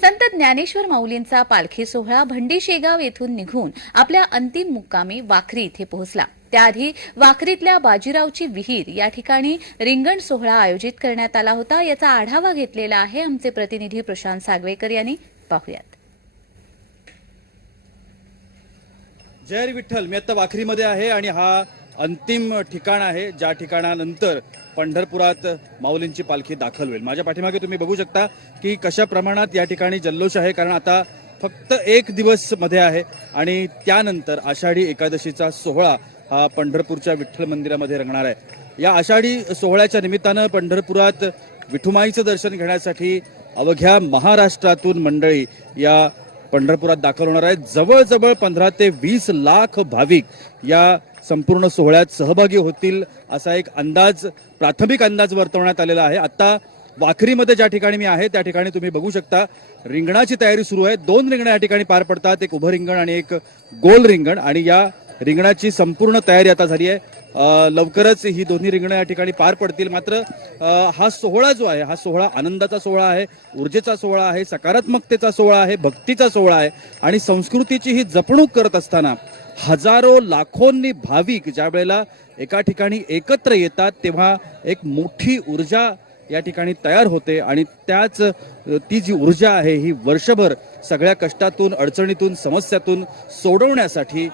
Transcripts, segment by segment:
संत ज्ञानेश्वर माऊलींचा पालखी सोहळा भंडी शेगाव येथून निघून आपल्या अंतिम मुक्कामी वाखरी इथे पोहोचला. त्याआधी वाखरीतल्या बाजीरावची विहीर या ठिकाणी रिंगण सोहळा आयोजित करण्यात आला होता. याचा आढावा घेतलेला आहे आमचे प्रतिनिधी प्रशांत सागवेकर यांनी. पाहुयात. जय विठ्ठल. मी आता वाखरीमध्ये आहे आणि हा अंतिम ठिकाण आहे ज्या ठिकाणानंतर पंढरपुरात माऊलींची पालखी दाखल होईल. माझ्या पाठीमागे तुम्ही बघू शकता की कशा प्रमाणात या ठिकाणी जल्लोष आहे कारण आता फक्त एक दिवसमध्ये आहे आणि त्यानंतर आषाढी एकादशीचा सोहळा हा पंढरपूरच्या विठ्ठल मंदिरामध्ये रंगणार आहे. या आषाढी सोहळ्याच्या निमित्तानं पंढरपुरात विठुमाईचं दर्शन घेण्यासाठी अवघ्या महाराष्ट्रातून मंडळी या पंढरपुरात दाखल होणार आहेत. जवळजवळ पंधरा ते वीस लाख भाविक या संपूर्ण सोहळ्यात सहभागी होतील असा एक अंदाज प्राथमिक अंदाज वर्तवण्यात आलेला आहे. आता वाखरीमध्ये ज्या ठिकाणी मी आहे त्या ठिकाणी तुम्ही बघू शकता रिंगणाची तयारी सुरू आहे. दोन रिंगणं या ठिकाणी पार पडतात. एक उभं रिंगण आणि एक गोल रिंगण. आणि या रिंगणाची संपूर्ण तयारी आता झाली आहे. लवकरच ही दोन्ही रिंगणं या ठिकाणी पार पडतील. मात्र हा सोहळा जो आहे हा सोहळा आनंदाचा सोहळा आहे ऊर्जेचा सोहळा आहे सकारात्मकतेचा सोहळा आहे भक्तीचा सोहळा आहे आणि संस्कृतीची ही जपणूक करत असताना हजारो लाखोंनी भाविक ज्या वेळेला एका ठिकाणी एकत्र येतात तेव्हा एक मोठी ऊर्जा या ठिकाणी तयार होते आणि त्याच ती जी ऊर्जा आहे ही वर्षभर सगळ्या कष्टातून अडचणीतून समस्यातून सोडवण्यासाठी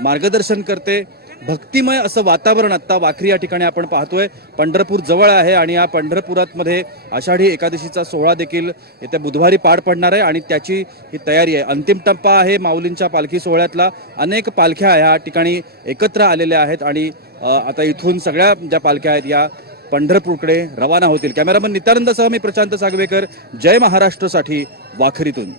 मार्गदर्शन करते. भक्तिमय असं वातावरण आत्ता वाखरी या ठिकाणी आपण पाहतोय. पंढरपूर जवळ आहे आणि या पंढरपुरातमध्ये आषाढी एकादशीचा सोहळा देखील येत्या बुधवारी पार पडणार आहे आणि त्याची ही तयारी आहे. अंतिम टप्पा आहे माऊलींच्या पालखी सोहळ्यातला. अनेक पालख्या ह्या ठिकाणी एकत्र आलेल्या आहेत आणि आता इथून सगळ्या ज्या पालख्या आहेत या पंढरपूरकडे रवाना होतील. कॅमेरामन नित्यानंदसह मी प्रशांत सागवेकर. जय महाराष्ट्रसाठी वाखरीतून.